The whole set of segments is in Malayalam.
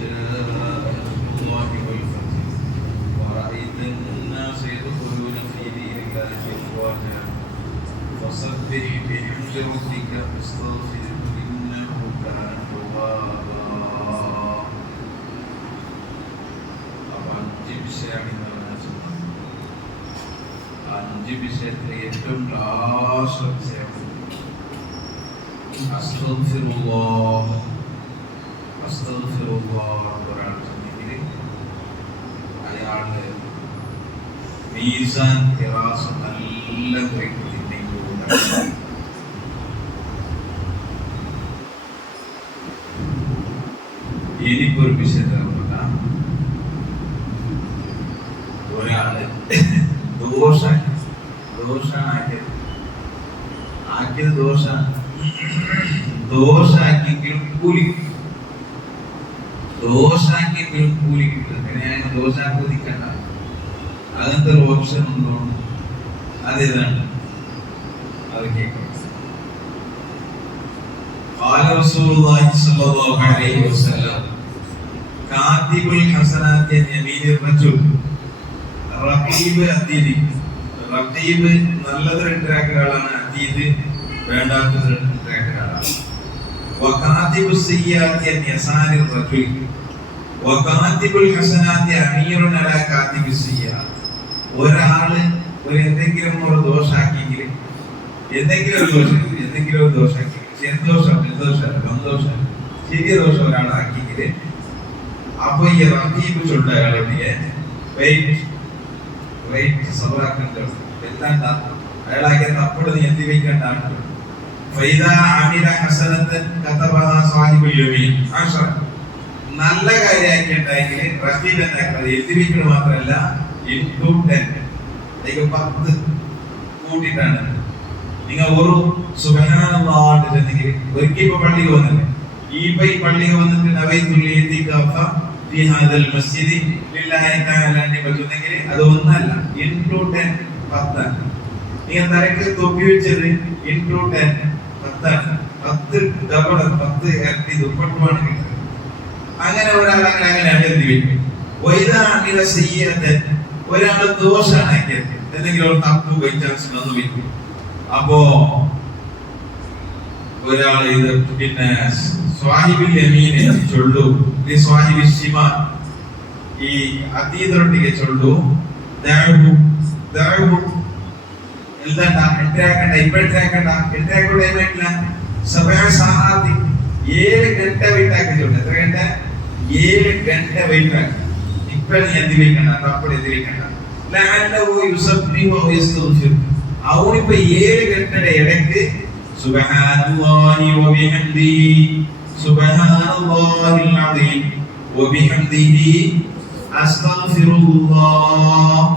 جاء نصر الله والفتح ورأيت الناس يدخلون في دين الله أفواجا فسبح بحمد ربك واستغفره إنه كان توابا. അഞ്ച് വിഷയത്തിലെ ഏറ്റവും ലാസ്റ്റ് വിഷയം അസ്തഗ്ഫിറുല്ലാഹ്. ഒരാൾ ചെന്നെങ്കിൽ അയാളുടെ മീസാൻ ഖിറാസ് നല്ല എനിക്കൊരു വിഷയത്തിൽ ഒരാള് ദോഷാക്കിയെങ്കിലും കൂലി കിട്ടും. എങ്ങനെയാണ് ദോഷാക്കുതിക്കണ്ട? അങ്ങനത്തെ ഒരു ഓപ്ഷൻ ഉണ്ടോ? അതേതാണ്? അത് കേൾക്കാം. قال رسول الله صلى الله عليه وسلم كاتب الحسنات يمين الرجل റഖീബ് അതീദ്. റഖീബ് നല്ലത് റെഡിയാക്കുന്ന ആളാണ്, അതീദ് വേണ്ടാത്തത് റെഡിയാക്കുന്ന ആളാണ്. വകാതിബു സിയ്യാത്തി അൻ യസാരി റജുൽ വകാതിബുൽ ഹസനാത്തി അമീറുൻ അലാ കാതിബി സിയ്യാത്ത്. ഒരാള് എന്തെങ്കിലും ഒരു ദോഷാക്കിയെങ്കിൽ എന്തെങ്കിലും ഒരു ദോഷാക്കി ചെറിയ ദോഷം ഒരാളാക്കിയെങ്കിൽ അപ്പൊ ഈ റഖീബ് ചൊല്ല അയാളോട് അയാളാക്കിയ തപ്പോട് നീ എത്തി വെക്കേണ്ടാണ്. നല്ല കാര്യമാക്കിയിട്ടുണ്ടെങ്കിൽ റഖീബ് എന്താക്കുന്നത് എത്തി വെക്കൽ മാത്രമല്ല 10 കൂട്ടിയിട്ടാണ്. നിങ്ങൾ ഒരു സുബ്ഹാനല്ലാഹ് ചെന്നെങ്കിൽ ഒരിക്കൽ ഇപ്പൊ പള്ളിക്ക് വന്നില്ലേ, ഈ പള്ളിക്ക് വന്നിട്ട് നവൈതുൽ ഇത്തിഖാഫ في هذا المسجد لله تعالى എന്ന് പറയുന്നെങ്കിൽ അത് ഒന്നല്ല, into 10 10. നിങ്ങൾ തലക്ക് തൊപ്പി വെച്ചത് into 10 10 ഡബിൾ 10 ഇരട്ടി ദുപ്പട്ടുമാണ് കിട്ടുന്നത്. അങ്ങനെ ഒരാൾ അങ്ങനെ എഴുതി വെക്കും. ഒരാൾ ദോഷാക്കിയത് എന്തെങ്കിലും ഒരു തപ്പ് ബൈ ചാൻസ് വന്നു വെക്കും. അപ്പോ ഒരാൾ ഇത് പിന്നെ സ്വാഹിബിൽ യമീനെ ചൊല്ലു, സ്വാഹിബിൽ ശിമാൽ ഈ അതീതരൊട്ടിಗೆ ചൊല്ലു. എന്തണ്ട എട്ടാക്കണ്ട ഇപ്പോഴത്തേക്കണ്ട എട്ടാക്കൂടെ ഏമില്ല സബഅ സഹാത്തി 7 ഗಂಟೆ വെയിറ്റ് ആക്കി ചൊല്ലു. എത്ര ഗಂಟೆ? 7 ഗಂಟೆ വെയിറ്റ് ആക്കി. ഇപ്പോ നീ എത്തി വെക്കണ്ട, തപ്പടി എത്തി വെക്കണ്ട. ലഅല്ലഹു യുസബ്ബിഹു വയസ്തഗ്ഫിർ. അവനിപ്പോ 7 ഗಂಟೆയുടെ ഇടയ്ക്ക് സുബ്ഹാനല്ലാഹി വബിഹംദിഹി സുബ്ഹാനല്ലാഹിൽ അദീം വബിഹംദിഹി അസ്തഗ്ഫിറുല്ലാഹ്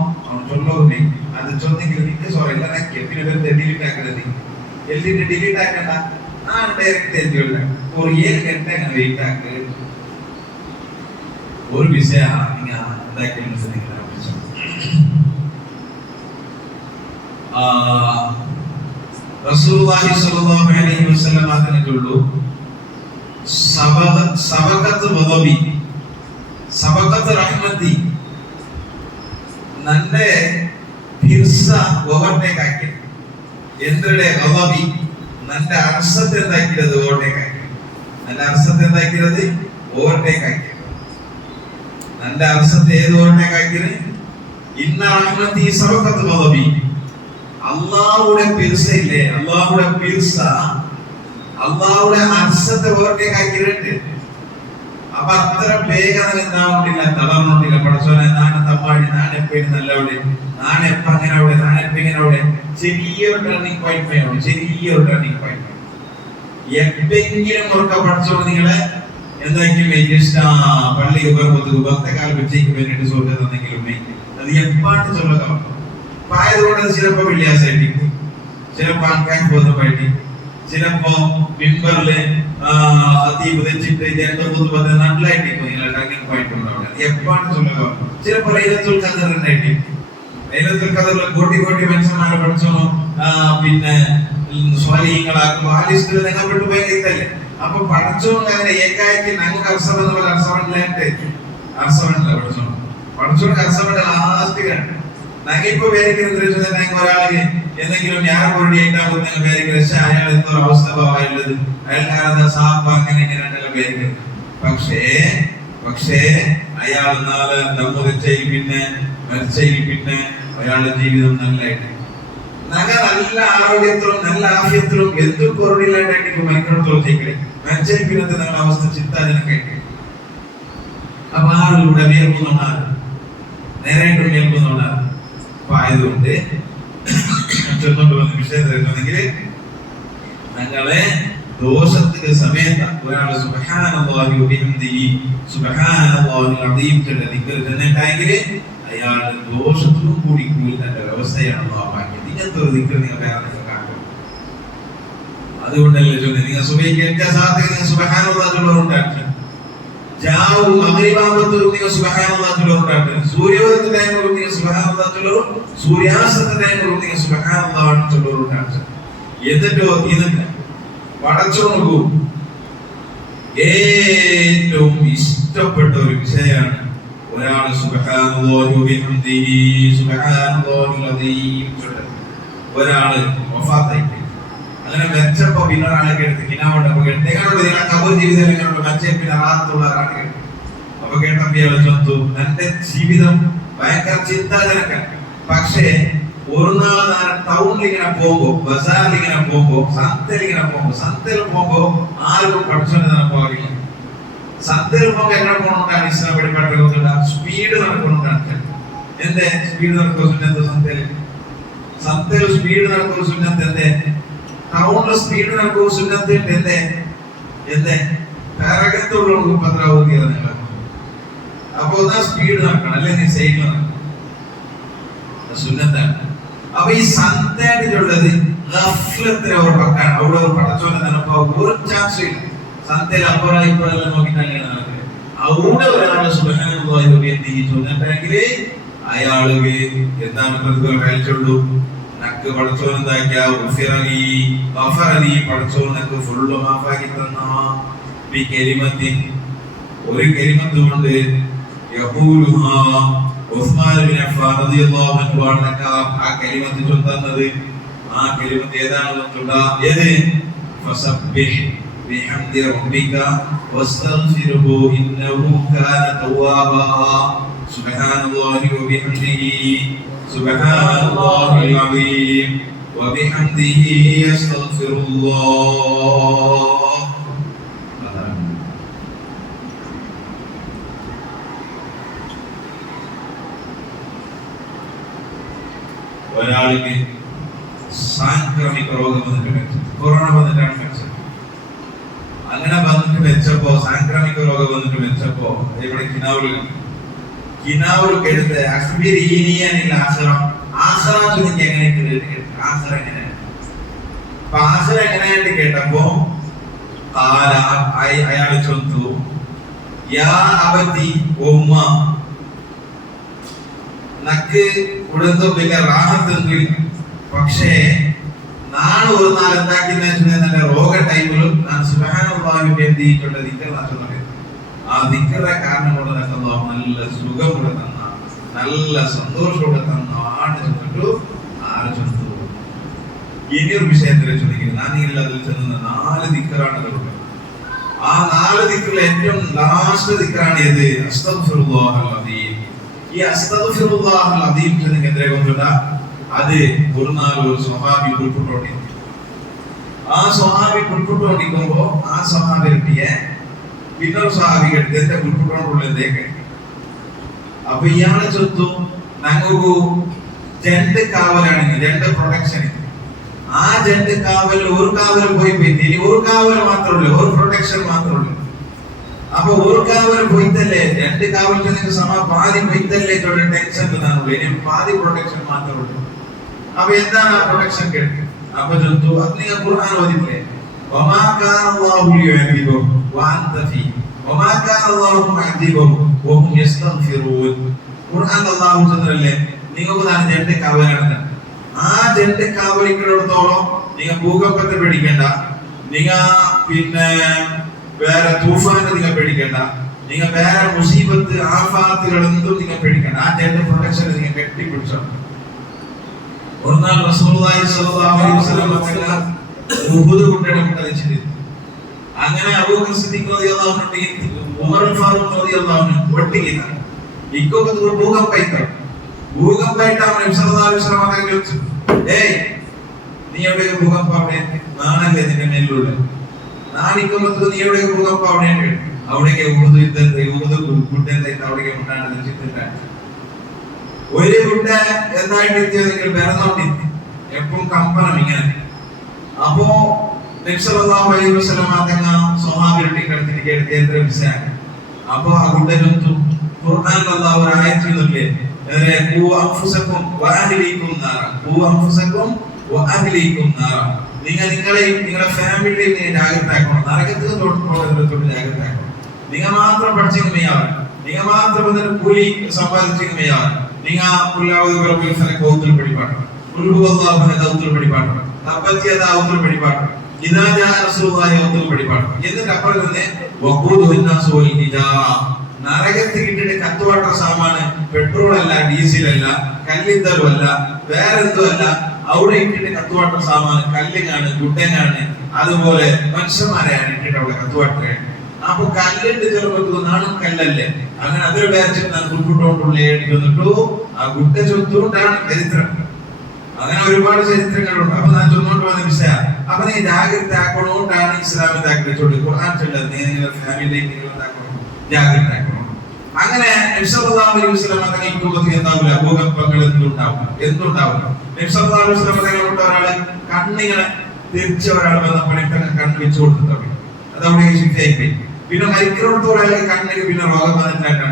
ചൊല്ലുന്നേ. അത് ചൊന്നെങ്കിൽ നിന്റെ സോറി എല്ലാരൊക്കെ പിന്നെ വെറുതെ ഡിലീറ്റ് ആക്കരുത്. എല്ലാം ഡിലീറ്റ് ആക്കണ്ട, ഡയറക്റ്റ് എഴുതിയുള്ള ഒരു 7 ഗಂಟೆ അങ്ങനെ വെയിറ്റ് ആക്ക്. ഒരു വിഷയമാണ് നിങ്ങൾ ഉണ്ടാക്കി മനസ്സിലാക്കി റസൂലുള്ളാഹി സ്വല്ലല്ലാഹു അലൈഹി വസല്ലം പറഞ്ഞിട്ടുള്ളൂ, സബഖത്ത് വദബി സബഖത്ത് റഹ്മത്തി. നന്റെ ഫിർസ ഓവർടേക്ക് ആക്കി എന്തിടെ വദബി നന്റെ അർസത്തെ എന്താക്കിയത് ഓവർടേക്ക് ആക്കി. നന്റെ അർസത്തെ എന്താക്കിയത് ഓവർടേക്ക് ആക്കി. നന്റെ അർസത്തെ ഏത് ഓവർടേക്ക് ആക്കിയത്? ഇന്ന റഹ്മത്തി സബഖത്ത് വദബി. അള്ളാഹുടെ പിർസ ഇല്ലേ, അള്ളാഹുടെ പിർസ അള്ളാഹുടെ അർസത്തെ ഓവർടേക്ക് ആക്കിയിട്ടുണ്ട്. അപ്പൊ അത്ര വേഗം എന്താവുന്നില്ല, തളർന്നില്ല. പഠിച്ചോനെ നാണെ തമ്മാടി നാണെപ്പേടി നല്ലവിടെ നാണെപ്പ അങ്ങനെ അവിടെ നാണെപ്പ ഇങ്ങനെ അവിടെ ചെറിയൊരു ടേണിംഗ് പോയിന്റ് എപ്പെങ്കിലും ഓർക്ക പഠിച്ചോളൂ. നിങ്ങളെ എന്തെങ്കിലും പള്ളിക്ക് പോകുമ്പോൾ ഭക്തകാലം വെച്ചേക്ക് വേണ്ടിട്ട് സുഹൃത്ത് തന്നെങ്കിലും അത് എപ്പാട്ട് ചൊല്ലക്കാം. പായതുകൊണ്ട് ചിലപ്പോ വെള്ളിയാഴ്ചയായിരിക്കും, ചിലപ്പോ ആൾക്കാർ പോകുന്നതായിട്ട്, ചിലപ്പോ മിമ്പറില് തെച്ചിട്ട് 2-3 നല്ലതായിട്ടിരിക്കും. നിങ്ങളുടെ ടർണിംഗ് പോയിന്റ് ഉണ്ടാവില്ല. എപ്പാട്ട് ചൊല്ലക്കാം. ചിലപ്പോ ലൈലത്തുൽ ഖദർ ഉണ്ടായിട്ടിരിക്കും. ലൈലത്തുൽ ഖദറിൽ കോടി മനുഷ്യന്മാരെ പഠിച്ചോളൂ. പിന്നെ സ്വാലിഹീങ്ങളാക്കും ആ ലിസ്റ്റിൽ നിങ്ങൾ പെട്ടുപോയി ഇതല്ലേ. അപ്പൊ പഠിച്ചോണ്ട് അങ്ങനെ ഏകാക്കി ഞങ്ങൾക്ക് അർസമെന്ന് പോലെ അർസമണ്ടിലായിട്ട് അർസമണ്ടില്ല പഠിച്ചോണ്ട് അർസമണ്ട ലാസ്റ്റ് കണ്ടു ഞങ്ങിപ്പോ പേരിക്കുന്നത് ഞങ്ങൾ ഒരാളെ എന്തെങ്കിലും ഞാൻ പൊടിയായിട്ടാകുമ്പോൾ നിങ്ങൾ പേരിക്കുന്നത് പക്ഷെ അയാൾ എന്തോ അവസ്ഥ ഭാവമുള്ളത് അയാൾക്കാരത സാപ്പ് അങ്ങനെ ഇങ്ങനെയുള്ള പേരിക്കുന്നത് പക്ഷേ അയാൾ നാളെ ദമ്പതിച്ചയിൽ പിന്നെ മരിച്ചയിൽ പിന്നെ അയാളുടെ ജീവിതം നല്ലതായിട്ട് നല്ല ആരോഗ്യത്തിലും നല്ല ആഫ്യത്തിലും എന്തും പൊരുടില്ലാണ്ടായിട്ട് മരിക്കണത്തോളം ചെയ്യണേ മരിച്ചയിൽ പിന്നത്തെ നിങ്ങളുടെ അവസ്ഥ ചിന്താജനക്കായിട്ട് അപ്പൊ ആളുകളുടെ മേൽക്കുന്നുണ്ടാകും നേരായിട്ട് മേൽക്കുന്നുണ്ടാകും അപ്പൊ ആയതുകൊണ്ട് ചൊല്ലുകൊണ്ട് വന്ന വിഷയത്തിലെങ്കിൽ ഞങ്ങളെ ദോഷത്തിന്റെ സമയത്ത് ഒരാൾ സുബ്ഹാനല്ലാഹി വബിഹംദിഹി സുബ്ഹാനല്ലാഹിൽ അദീം എന്ന ദിക്ർ ചെന്നിട്ടെങ്കിൽ അയാൾ ദോഷത്തിലും കൂടി തന്റെ വ്യവസ്ഥയാണ് അല്ലാഹു ആക്കിയത്. ഇങ്ങനത്തെ ഒരു ദിക്ർ നിങ്ങൾ വേറെ കാണും. അതുകൊണ്ടല്ലേ ചൊല്ലുന്നത് നിങ്ങൾ സുബഹിക്ക് സാധക നിങ്ങൾ സുബ്ഹാനല്ലാഹി ചൊല്ലുന്നുണ്ടാണ്. ജാവു മഗ്രിബാകുമ്പോൾ നിങ്ങൾ സുബ്ഹാനല്ലാഹി ചൊല്ലുന്നുണ്ടാണ്. സൂര്യോദയത്തിന്റെ ടൈമിൽ നിങ്ങൾ സുബ്ഹാനല്ലാഹി ചൊല്ലും. സൂര്യാസ്തത്തിന്റെ ടൈമിൽ നിങ്ങൾ സുബ്ഹാനല്ലാഹി ചൊല്ലുന്നുണ്ടാണ്. എന്നിട്ടോ ഇതിന് പടച്ചോണു ഏറ്റവും ഇഷ്ടപ്പെട്ട ഒരു വിഷയമാണ് ഒരാൾ സുബ്ഹാനല്ലാഹി വബിഹംദിഹി സുബ്ഹാനല്ലാഹിൽ അദീം ഒരാൾ വഫാത്തായി അങ്ങനെ മെച്ചപ്പോ പിന്നെ ഒരാളെ കേട്ട് കിനാവുണ്ട് അപ്പൊ കേട്ടേക്കാണുള്ള നിങ്ങളെ കബർ ജീവിതം മറ്റേ പിന്നെ ആത്തുള്ള ഒരാളെ കേട്ടു അപ്പൊ കേട്ടപ്പോ ചൊന്തു എന്റെ ജീവിതം ഭയങ്കര ചിന്താജനക്കാണ്. പക്ഷേ ഒരു നാൾ ഞാൻ ടൗണിൽ ഇങ്ങനെ പോകുമ്പോ ബസാറിൽ ഇങ്ങനെ പോകുമ്പോ സന്തയിൽ പോകുമ്പോ ആരും പഠിച്ചോണ്ട് പോകില്ല. സന്തയിൽ പോകുമ്പോ എങ്ങനെ പോകണമെന്നാണ് ഇസ്ലാം പഠിപ്പാട്ടുള്ള സ്പീഡ് നടക്കണമെന്നാണ്. എന്റെ സ്പീഡ് നടക്കുന്ന സുന്നത്ത് സന്തയിൽ സ്പീഡ് നടക്കുന്ന സുന്നത്ത് എന്റെ ടൗണിൽ സ്പീഡ് നടക്കുന്ന സുന്നത്ത് എന്റെ കരകത്തുള്ള പത്രാവതി അപ്പൊ ഒന്നാ സ്പീഡ് നടക്കണം അല്ലെങ്കിൽ സൈക്കിൾ നടക്കണം സുന്നത്താണ്. അപ്പൊ ഈ സന്തേണ്ടിട്ടുള്ളത് ഗഫ്ലത്തിലെ ഒരു പക്കാണ്. അവിടെ ഒരു പടച്ചോനെ നിനപ്പോ ഒരു ചാൻസ് ഇല്ല. സന്തയിൽ അപ്പുറം ഇപ്പുറം നോക്കിയിട്ടല്ലേ നടക്കുന്നത്. അവിടെ ഒരാള് സുബ്ഹാനല്ലാഹി വബിഹംദിഹി ചൊല്ലിട്ടെങ്കിൽ അയാൾക്ക് എന്താണ് പ്രതിഫലം കഴിച്ചുള്ളൂ. നക്ക് പടച്ചോൻ എന്താക്കിയ ഉഫിറലി ഗഫറലി പടച്ചോൻ നക്ക് ഫുള്ള് മാഫാക്കി തന്ന ഈ കലിമത്തിൻ ഒരു കലിമത്ത് കൊണ്ട് യഖൂലുഹാ ഉസ്മാൻ ബിൻ അഫ്ഫാൻ റളിയല്ലാഹു അൻഹു ആ കലിമത്ത് ചൊല്ലുന്നത് ആ കലിമത്ത് ഏതാണ് ഏത് ഫസബ്ബിഹ് ബിഹംദി റബ്ബിക വസ്തഗ്ഫിർഹു ഇന്നഹു കാന തവ്വാബാ സുബ്ഹാനല്ലാഹി വബിഹംദിഹി സുബ്ഹാനല്ലാഹിൽ അദീം വബിഹംദിഹി അസ്തഗ്ഫിറുല്ലാഹ്. ഒരാൾക്ക് സാംക്രമിക രോഗം വന്നിട്ട് കൊറോണ വന്നിട്ടാണ് മരിച്ചത്. അങ്ങനെ വന്നിട്ട് വെച്ചപ്പോ സാംക്രമിക രോഗം വന്നിട്ട് വെച്ചപ്പോ ഇവിടെ കിനാവൂർ കേട്ടത് അക്ബീർ ഈനിയാനില്ല ആസറ എനിക്ക് എങ്ങനെ ആസറ എങ്ങനെയാണ് അപ്പൊ ആസറ എങ്ങനെയായിട്ട് കേട്ടപ്പോ അയാൾ ചൊന്തു യാ അബതി ഉമ്മ നക്ക് ഇവിടുത്തെ വലിയ റാഹത്തൊന്നും. പക്ഷേ നാളെ ഒരു നാൾ എന്താക്കിയെന്ന് രോഗ ടൈമിലും ഞാൻ സുബ്ഹാനല്ലാഹി വബിഹംദിഹിയുള്ള ദിക്ർ നടത്തുന്നത്. ആ ദിക്റിന്റെ കാരണം കൊണ്ട് അല്ലാഹു നല്ല സുഖം കൂടെ തന്ന നല്ല സന്തോഷം കൂടെ തന്ന ആട് ചെന്നിട്ടു ആറ് ചെന്നു. ഇനിയൊരു വിഷയത്തിലെ ചോദിക്കുന്നത് ഞാൻ അതിൽ ചെന്ന 4 ദിക്റാണ്. ആ 4 ദിക്റിൽ ഏറ്റവും ലാസ്റ്റ് ദിക്റാണ് ഏത്? അസ്തഗ്ഫിറുല്ലാഹൽ അദീം. ഈ അസ്തഗ്ഫിറുല്ലാഹൽ അദീം എന്നെതിരെ കൊണ്ടുള്ള അത് ഒരു നാൾ ഒരു സ്വഹാബി ഉൾപ്പെട്ടോണ്ടി. ആ സ്വഹാബി ഉൾപ്പെട്ടോണ്ടിരിക്കുമ്പോ ആ സ്വഹാബി കിട്ടിയ പിന്നൊരു സ്വഹാബി എടുത്ത് എന്റെ ഉൾപ്പെട്ടോണ്ടുള്ളതേക്ക്. അപ്പൊ ഇയാളെ ചൊത്തു ഞങ്ങൾക്ക് 2 കാവലാണെങ്കിൽ 2 പ്രൊട്ടക്ഷൻ. ആ 2 കാവൽ ഒരു കാവൽ പോയി പറ്റി ഇനി ഒരു കാവൽ മാത്രമേ ഉള്ളൂ, ഒരു പ്രൊട്ടക്ഷൻ മാത്രമേ ഉള്ളൂ. അപ്പൊ ഒരു കാവൽ പോയിത്തല്ലേ 2 കാവൽ പാതി പോയിത്തല്ലേ ടെൻഷൻ തന്നാണുള്ളൂ. ഇനി പാതി പ്രൊട്ടക്ഷൻ മാത്രമേ ഉള്ളൂ. അപ്പൊ എന്താണ് ആ പ്രൊട്ടക്ഷൻ കേട്ടത്? അപ്പൊ ചൊത്തു അത് നിങ്ങൾ ഖുർആൻ ഓതില്ലേ? വമാ കാന അല്ലാഹു ലിയുഅദിബഹും വഅൻത ഫീ വമാ കാന അല്ലാഹു മുഅദിബഹും വഹും യസ്തഗ്ഫിറൂൻ. ഖുർആൻ അല്ലാഹു ചൊല്ലല്ലേ നിങ്ങൾക്ക് 2 കാവലാണ്. ആ 2 കാവലിക്കുന്നിടത്തോളം നിങ്ങൾ ഭൂകമ്പത്തെ പേടിക്കണ്ട, നിങ്ങൾ പിന്നെ വേറെ തൂഫാന് നിങ്ങൾ പേടിക്കണ്ട, നിങ്ങൾ വേറെ മുസീബത്ത് ആഫാത്തുകളൊന്നും നിങ്ങൾ പേടിക്കണ്ട. ആ ജെൻഡർ പ്രൊട്ടക്ഷൻ നിങ്ങൾ കെട്ടിപ്പിടിച്ചോ. ഒരു നാൾ റസൂലുള്ളാഹി സ്വല്ലല്ലാഹു അലൈഹി വസല്ലം തങ്ങൾ ഉഹുദ് കുണ്ടയുടെ മുട്ടലിച്ചിട്ട് അങ്ങനെ അബൂബക്കർ സിദ്ദീഖ് റളിയല്ലാഹു അൻഹു ഉമർ ഫാറൂഖ് റളിയല്ലാഹു അൻഹു ഒട്ടിക്കില്ല ഇക്കൊക്കെ ഭൂകമ്പായിട്ട് അവൻ നബി സല്ലല്ലാഹു അലൈഹി വസല്ലം തങ്ങൾ വിളിച്ചു, ഏയ് നീ എവിടെയൊക്കെ ഭൂകമ്പം അവിടെ നാണല്ലേ നിന്റെ മേലിലുള്ള നാണിക്കുമ്പോ നീ എവിടെയൊക്കെ ഭൂകമ്പം അവിടെയാണ് അവിടേക്ക് അവിടേക്ക് ഉണ്ടാകുന്ന ഒരു ഗുണ്ട എന്തായിട്ട് നിങ്ങൾ പിറന്നോണ്ടിരുത്തി എപ്പോഴും കമ്പനം ഇങ്ങനെ. അപ്പോ നബി സല്ലല്ലാഹു അലൈഹി വസല്ലം തങ്ങൾ സ്വഹാബികളുടെ കടത്തിലേക്ക് എത്ര വിഷയാണ്. അപ്പൊ ആ ഗുണ്ടനൊന്നും ഖുർആനിൽ അല്ലാഹു ഒരു ആയത്ത് ചൊല്ലില്ലേ, ഖൂ അൻഫുസകും വഅഹ്ലികും നാറ, ഖൂ അൻഫുസകും വഅഹ്ലികും നാറ. നിങ്ങൾ നിങ്ങളെയും നിങ്ങളുടെ ഫാമിലിയെയും നിങ്ങൾ ജാഗ്രതയാക്കണം, നരകത്തിൽ തൊട്ട് ജാഗ്രതയാക്കണം. നിങ്ങൾ മാത്രം പഠിച്ചിങ്ങനെയാവാൻ, നിങ്ങൾ മാത്രം ഇതിന് കൂലി സമ്പാദിച്ചിങ്ങനെയാവാൻ, നിങ്ങൾ ഔത്തുൽ പിടിപാട്ടണം, ഔത്തുൽ പിടിപാട്ടണം, തബ്ബത്തിയദാ ഔത്തുൽ പിടിപാട്ടണം, ഇദാ ജാ റസൂലുള്ളാഹി ഔത്തുൽ പിടിപാട്ടണം. എന്നിട്ട് അപ്പുറം തന്നെ വഖൂദുഹു അന്നാസു വൽ ഹിജാറ, നരകത്തിൽ ഇട്ടിട്ട് കത്തുവാട്ട സാമാന് പെട്രോൾ അല്ല, ഡീസൽ അല്ല, കല്ലിന്തലും അല്ല, വേറെന്തോ അല്ല, അവിടെ ഇട്ടിട്ട് കത്തുവാട്ട സാമാന് കല്ലിങ്ങാണ്, ഗുഡനാണ്, അതുപോലെ മനുഷ്യന്മാരെയാണ് ഇട്ടിട്ട് അവിടെ കത്തുവാട്ട. അപ്പൊ കല്ലിട്ട് ചെറുപ്പത്തു നാണും കല്ലല്ലേ, അങ്ങനെ അതിൽ വേർച്ചിട്ട് ഞാൻ ഗുഡ്ഡോണ്ടുള്ളേ വന്നിട്ടു ആ ഗുഡ ചൊത്തുകൊണ്ടാണ് ചരിത്രം. അങ്ങനെ ഒരുപാട് ചരിത്രങ്ങളുണ്ട്. അപ്പൊ ഞാൻ ചൊന്നോണ്ട് വന്ന വിഷയ. അപ്പൊ നീ ജാഗ്രത ആക്കണോണ്ടാണ് ഇസ്ലാമിന്റെ ആഗ്രഹിച്ചോണ്ട് ഖുർആൻ ചൊല്ലത്, നീ നിങ്ങളുടെ ഫാമിലിയിലേക്ക് നിങ്ങൾ എന്താക്കണം, ജാഗ്രത ആക്കണം. അങ്ങനെ നബി സല്ലല്ലാഹു അലൈഹി വസല്ലം തങ്ങൾ ഇക്കുമ്പത്തിന് എന്താവില്ല, ഭൂകമ്പങ്ങൾ എന്തുണ്ടാവില്ല. നബി സല്ലല്ലാഹു അലൈഹി വസല്ലം തങ്ങളോട് ഒരാള് കണ്ണിങ്ങനെ തിരിച്ച ഒരാൾ വന്നപ്പോഴേക്കും കണ്ണ് വെച്ച് കൊടുത്തു, അതവിടെ ശിക്ഷയായി പോയി. പിന്നെ മരിക്കുന്നോടത്തോടെ കണ്ണിന് പിന്നെ രോഗം വന്നിട്ടാണ്.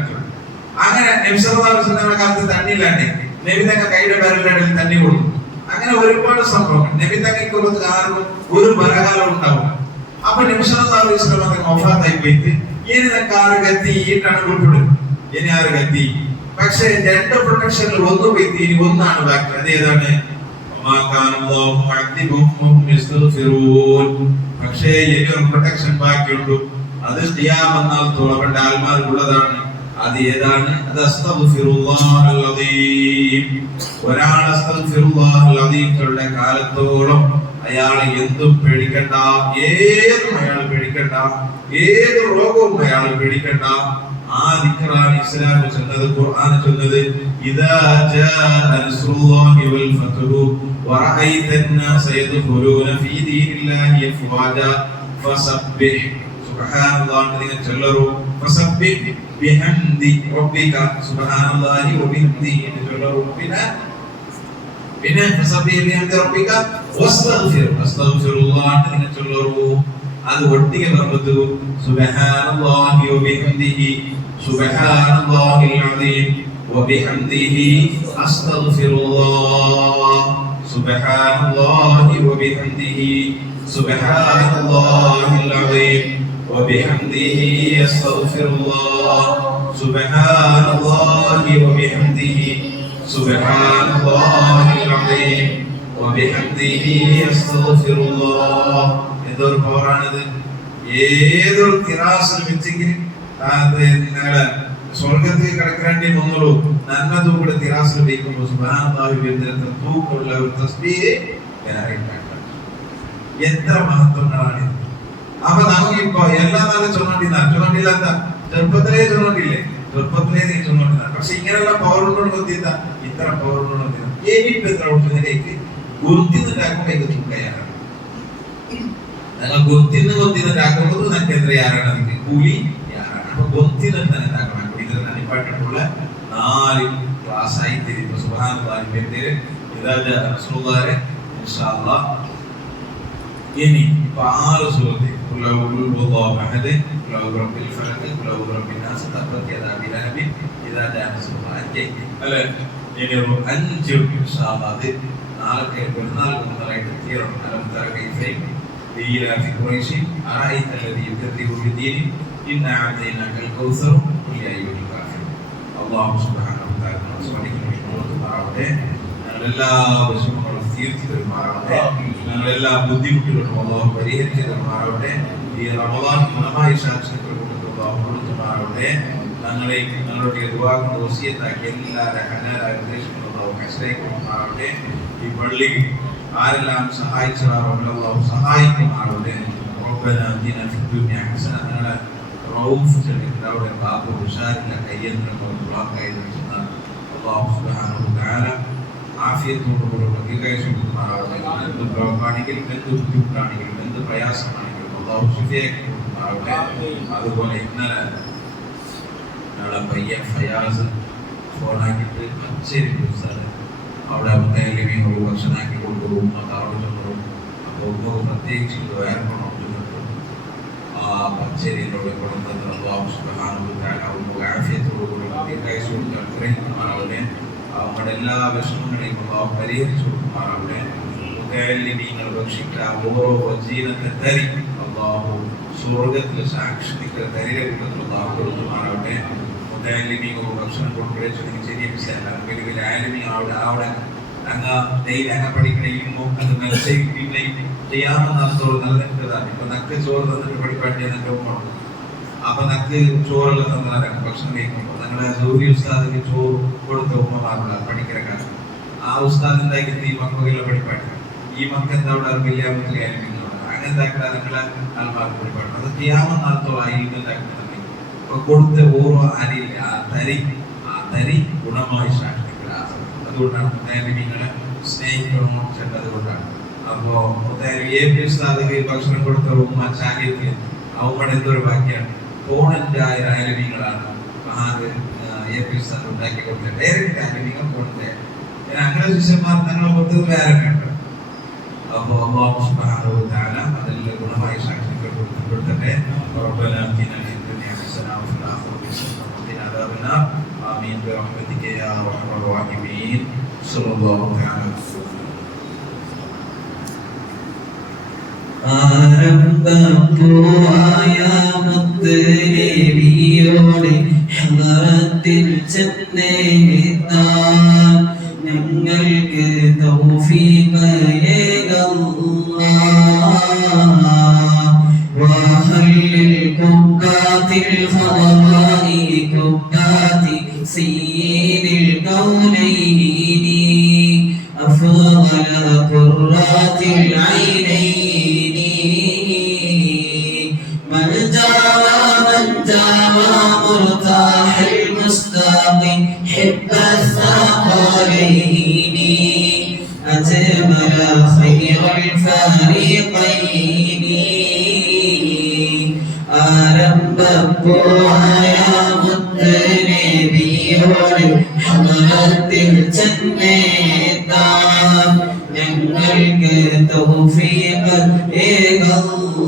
അങ്ങനെ നബി സല്ലല്ലാഹു അലൈഹി വസല്ലം കാലത്ത് തണ്ണിയില്ലാണ്ട് നബി തങ്ങൾ കൈയുടെ വിരലിടയിൽ തണ്ണി കൊടുത്തു. അങ്ങനെ ഒരുപാട് സംഭവങ്ങൾ നബി തങ്ങൾക്ക് കാരണം ഒരു ബലകാലം ഉണ്ടാവും. അപ്പൊ നബി സല്ലല്ലാഹു അലൈഹി വസല്ലം തങ്ങൾ വഫാത്തായി പോയിട്ട് ഇനി നമുക്ക് ആറ് ഗതി ഈട്ടാണ് ഉൾപ്പെടും, ഇനി ആറ് ഗതി. പക്ഷേ രണ്ട് പ്രൊട്ടക്ഷനിൽ ഒന്ന് പോയിട്ട് ഇനി ഒന്നാണ് ബാക്കി. അതേതാണ്? പക്ഷേ ഇനി ഒരു പ്രൊട്ടക്ഷൻ ബാക്കിയുണ്ട്, അത് ഖിയാമത്ത് നാൾ ആത്മാർക്കുള്ളതാണ്. അത് ഏതാണ്? അത് അസ്തഗ്ഫിറുല്ലാഹൽ അദീം. ഒരാൾ അസ്തഗ്ഫിറുല്ലാഹൽ അദീം ചൊല്ലുന്ന കാലത്തോളം അയാൾ എന്തും പേടിക്കണ്ട, ഏതും അയാൾ പേടിക്കണ്ട, ഏത് രോഗവും അയാൾ പേടിക്കണ്ട. ആ ദിക്റാണ് ഇസ്ലാം ചൊല്ലുന്നത്, ഖുർആൻ ചൊല്ലുന്നത്. ഇദാ ജാഅ നസ്റുല്ലാഹി വൽ ഫത്ഹു വറഅയ്ത അൻ-നാസ യദ്ഖുലൂന ഫീ ദീനില്ലാഹി അഫ്വാജ ഫസബ്ബിഹ് സുബ്ഹാനല്ലാഹി നിങ്ങൾ ചൊല്ലൂ. ഫസബ്ബിഹ് ബിഹംദി റബ്ബിക സുബ്ഹാനല്ലാഹി വബിഹംദിഹി ചൊല്ലൂ. പിന്നെ ഫസബ്ബിഹ് ബിഹംദി റബ്ബിക വസ്തഗ്ഫിറുല്ലാഹി നിങ്ങൾ ചൊല്ലൂ. അത് ഒട്ടിಗೆ ಬರುವುದು സുബ്ഹാനല്ലാഹി വബിഹംദിഹി സുബ്ഹാനല്ലാഹിൽ അദീം വബിഹംദിഹി അസ്തഗ്ഫിറുല്ലാഹ് സുബ്ഹാനല്ലാഹി വബിഹംദിഹി സുബ്ഹാനല്ലാഹിൽ അദീം വബിഹംദിഹി അസ്തഗ്ഫിറുല്ലാഹ് സുബ്ഹാനല്ലാഹി വബിഹംദിഹി സുബ്ഹാനല്ലാഹിൽ അദീം വബിഹംദിഹി അസ്തഗ്ഫിറുല്ലാഹ്. ഏതൊരു പവറാണിത്! ഏതൊരു തിറാസിൽ വെച്ചെങ്കിൽ സ്വർഗത്തിൽ കിടക്കേണ്ടി വന്നുള്ളൂ. നന്മ തൂക്കിടെ തിറാസിൽ വയ്ക്കുമ്പോൾ സുബ്ഹാനല്ലാഹി വബിഹംദിഹി തൂക്കുള്ള ഒരു തസ്ബീഹ് എത്ര മഹത്വങ്ങളാണ്. അപ്പൊ നമുക്കിപ്പോ എല്ലാ നാളും ചൊന്നോണ്ടില്ല, ചെറുപ്പത്തിലേ ചൊന്നോണ്ടില്ലേ, ചെറുപ്പത്തിലേ നീ ചൊന്നോണ്ടില്ല. പക്ഷെ ഇങ്ങനെയുള്ള പവറുകൊണ്ട് ബന്ധിത്ത ഇത്ര പവറുകൊണ്ട് ബന്ധിത ഇനിയിപ്പോ എത്ര ഒട്ടുന്നതിലേക്ക് ഗുന്തിന്നുണ്ടാക്കുമ്പോ ഇത് തുകയാണ്. നിങ്ങൾ ഗൊത്തിന്നുണ്ടാക്കുമ്പോൾ നിങ്ങൾക്ക് എത്രയാറാണ്, അതിന്റെ കൂലി യാറാണ്. അപ്പൊ ഗൊത്തിന്നിട്ട് തന്നെ ഉണ്ടാക്കണം. ഇതിൽ നനിപ്പായിട്ടുള്ള 4 ക്ലാസ് ആയി തിരിച്ചു. സുബ്ഹാനല്ലാഹി വബിഹംദിഹി ഇദാ ജാഅ റസൂലുള്ളാഹി ഇൻഷാ അല്ലാഹ്. ഇനി 6 സൂറത്ത് ഖുൽ ഹുവല്ലാഹു അഹദ്, ഖുൽ അഊദു ബിറബ്ബിൽ ഫലഖ്, ഖുൽ അഊദു ബിറബ്ബിൻ നാസ്, തബ്ബത് യദാ അബീ ലഹബ്, ഇദാ ജാഅ റസൂലുള്ളാഹി അല്ലേ. ഇനി ഒരു 5 ഇൻഷാ അല്ലാഹ് അത് നാളെ പെരുന്നാൾക്ക് മുന്നറായിട്ട് തീരണം. അലം തറ കൈഫ إيلاف قريش أرأيت الذي يكذب بالدين إنا أعطيناك الكوثر قل يا أيها الكافرون. الله سبحانه وتعالى സ്മരിക്കുന്ന വിഷ്ണുവോട് മാറാവട്ടെ. ഞങ്ങളെല്ലാ വിഷമങ്ങളും തീർത്തി തരുമാറാവട്ടെ. ഞങ്ങളെല്ലാ ബുദ്ധിമുട്ടുകളും അള്ളാഹു പരിഹരിച്ചു തരുമാറാവട്ടെ. ഈ റമദാൻ ഗുണമായി സാക്ഷ്യത്തിൽ കൊടുത്തുമാറാവട്ടെ. ഞങ്ങളുടെ ദുആ വസിയത്താക്കി എല്ലാവരും ഹലാലായ ഉദ്ദേശങ്ങളും അള്ളാഹു ഹസ്രയിക്കുമാറാവട്ടെ. ഈ പള്ളി ആരെല്ലാം സഹായിച്ചവരോ അള്ളാഹു സഹായിക്കുമാറാവട്ടെ. ربنا آتنا في الدنيا حسنة റഊഫ് ചെറുക്കയുടെ ബാബു ഉഷാരിന്റെ കയ്യെന്നുണ്ടായിരുന്ന അല്ലാഹു സുബ്ഹാനഹു വ തആല ആഫിയത്തോടുകൂടി ദീർഘായുസ്സുമാറാവട്ടെ. എന്ത് രോഗമാണെങ്കിലും എന്ത് ബുദ്ധിമുട്ടാണെങ്കിലും എന്ത് പ്രയാസമാണെങ്കിലും അല്ലാഹു ശിഫയാക്കി കൊടുക്കുമാറാവട്ടെ. അതുപോലെ ഇന്നലെ ഞങ്ങളുടെ പയ്യൻ ഫയാസ് ഫോണാക്കിയിട്ട് പച്ചരി സ്ഥലം അവിടെ മുത്തലിമീനോട് ഭക്ഷണമാക്കി കൊടുത്തു. ഉമ്മ അവിടെ ചെന്നു. അപ്പോൾ ഉമ്മ പ്രത്യേകിച്ച് വേർക്കണം പച്ചരിയിലൂടെ കൊടുത്തത് അല്ലാഹു സുബ്ഹാനഹു വ തആല അവർക്ക് ആഫിയത്തോടുകൂടി ദീർഘായുസ്സോടെ അനുഗ്രഹിക്കുമാറാവട്ടെ. അവരുടെ എല്ലാ വിഷമങ്ങളെയും അല്ലാഹു പരിഹരിച്ചു കൊടുക്കുമാറാവട്ടെ. മുത്തലിമീങ്ങൾ ഭക്ഷിക്കുന്ന ഓരോ വജീനത്തെ തരി അല്ലാഹു സ്വർഗ്ഗത്തിൽ സാക്ഷിക്കുന്ന തരികളുടെ അല്ലാഹു കൊടുക്കുമാറാവട്ടെ. മുത്തലിമീങ്ങൾ ഭക്ഷണം കൊടുക്കുകയും ശരിയാക്കി വലിയ ആലിമി അവിടെ അങ്ങ് ഡെയിലി അങ്ങ് പഠിക്കണേയുമോ അത് മത്സരിപ്പിക്കുകയും ചെയ്യാമെന്ന് അർത്ഥം നിലനിൽക്കുന്നതാണ്. ഇപ്പൊ നക്ക് ചോറ് തന്നിട്ട് പഠിപ്പാട്ടിയ എന്നൊക്കെ പോകണം. അപ്പൊ നക്ക് ചോറെല്ലാം തന്നാലാണ് ഭക്ഷണം കഴിക്കുമ്പോൾ ഞങ്ങളുടെ ജോലി ഉസ്താദിന് ചോറ് കൊടുത്ത ഉമ്മമാരുടെ പഠിக்கிறക്കാർ ആ ഉസ്താദ് എന്താക്കി ഈ മക്കളെല്ലാം പഠിപ്പാട്ടി ഈ മക്ക എന്താ അവിടെ അറിവില്ലാമത്തിൽ ആയിരിക്കുന്നതാണ് അങ്ങനെ എന്താക്കില്ല നിങ്ങളെ ആൾമാർക്ക് പഠിപ്പാട്ടം അത് ചെയ്യാമെന്ന് അർത്ഥം ഇല്ലെന്നാക്കുന്നുണ്ടെങ്കിൽ ഇപ്പൊ കൊടുത്ത ഓരോ അരിയില്ല ആ തരി ഗുണമായി സാക്ഷിക്കുക. അതുകൊണ്ടാണ് നിങ്ങളെ സ്നേഹിക്കണം ചെന്നതുകൊണ്ടാണ്. അപ്പോ ഉസ്താദിക്ക് ഭക്ഷണം കൊടുത്ത ഉമ്മ ചാലിയത്തിൽ അവമ്മടെ എന്തൊരു ബാക്കിയാണ് ഫോണിൻ്റായ ആലിമീങ്ങളാണ് ഉസ്താദ് ഉണ്ടാക്കി കൊടുത്തത്. ഡയറക്റ്റ് ആലിമീങ്ങൾ കൊടുത്തേ അങ്ങനെ ശിഷ്യന്മാർ ഞങ്ങളെ കൊടുത്തത് വേറെ കേട്ടോ. അപ്പോ അല്ലാഹു സുബ്ഹാനഹു വ തആല അതിൽ ഗുണമായി സാക്ഷികൾ കൊടുത്തിട്ട് റബ്ബന ആതിന ഫിദ് ദുനിയ ഹസന വഫിൽ ആഖിറതി ഹസന വഖിന അദാബന്നാർ. ആമീൻ ബിറഹ്മതിക യാ അർഹമർ റഹീമീൻ. സ്വല്ലല്ലാഹു അലൈഹി വസല്ലം. ആരംഭപ്പൂവായ മുത്തനബിയോടെ ഹദറത്തിൽ ചെന്നെത്താൻ ഞങ്ങൾക്ക് തൗഫീഖയേകല്ലാഹ്. വഹല്ലിൽ കുബ്ബാത്തിൽ ഖദറാഇ കുബ്ബാതി സയ്യിദിൽ കൗനൈനി അഫ്ളല ഖുർറാത്തിൽ ഐനൈനി من جاوى مرتاح المصداق حب الثقلين أجمل خير الفريقين. ആരംഭപ്പൂവായ മുത്തനബിയോട് ഹദറത്തിൽ ചെന്നെത്താൻ ഞങ്ങൾക്ക് തൗഫീഖ് ഏകല്ലാഹ്.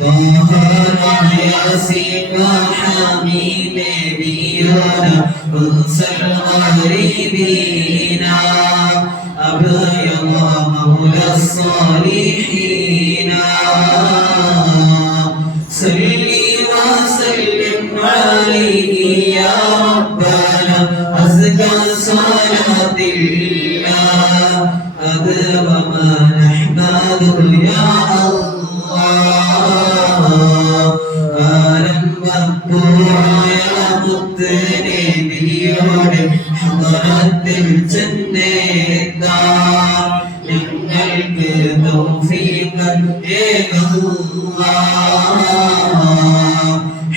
ത്വഹ യാസീൻ ഹമീദ് നബിയോട് ഉൻസുൽ ഗരീബീന അബ്യദ മൗല الصالحين. صلي وسلم عليه يا ربنا أزكى صلاة الله أدب ما نحمده يا الله. ആരംഭപ്പൂവായ മുത്തനബിയോട് ഹദറത്തിൽ ചെന്നെത്താൻ ഞങ്ങൾക്ക് തൗഫീഖ് ഏകല്ലാഹ്.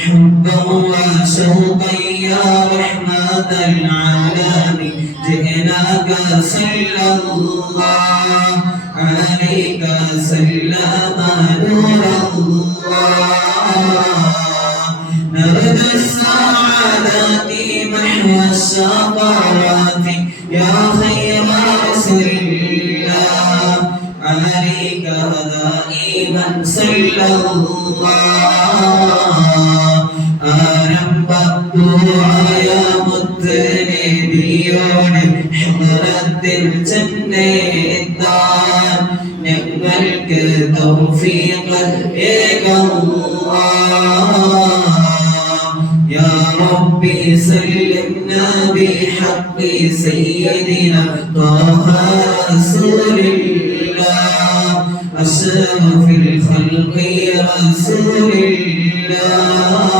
حبا وشوقا يا رحمة العالمين جئناك صلى الله عليك سلم نور الله. نرجو السعادة محو الشقوات يا خير رسول الله عليك دائما صلى الله. ആരംഭപ്പൂവായ മുത്തനബിയോട് ഹദറത്തിൽ ചെന്നെത്താൻ ഞങ്ങൾക്ക് തൗഫീഖ് ഏകല്ലാഹ്. യാ റബ്ബ് ربي سلمنا بحق سيدنا طه رسول الله أشرف الخلق رسول الله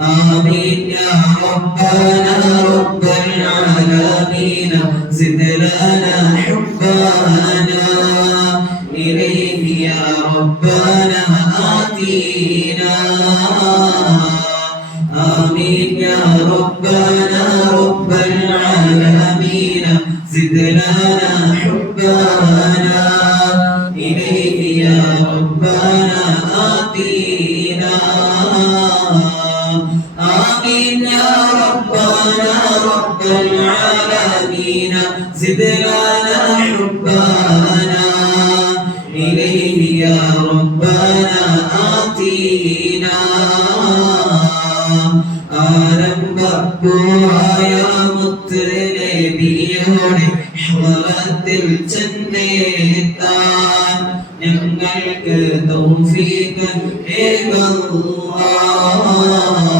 آمين يا ربنا رب العالمين زد لنا حبنا إليه يا ربنا آتينا آمين يا ربنا رب العالمين زد لنا حبنا إليه يا ربنا آتينا آمين يا ربنا رب العالمين زد لنا حبنا إليه يا ربنا آتينا ആരംഭപ്പൂവായ മുത്തുനബിയുടെ ഹളത്തിൽ ചെന്നെത്താൻ ഞങ്ങൾക്ക് തൗഫീഖ്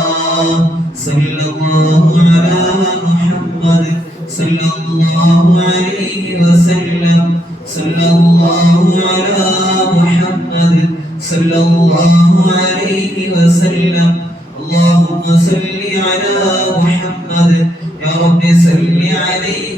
ഏകല്ലാഹ് സല്ലല്ലാഹു അലാ മുഹമ്മദ് സല്ലല്ലാഹു അലൈഹി വസല്ലം സല്ലല്ലാഹു അലാ മുഹമ്മദ് സല്ലല്ലാഹു അലൈഹി വസല്ലം اللهم صل على محمد يا رب صل عليه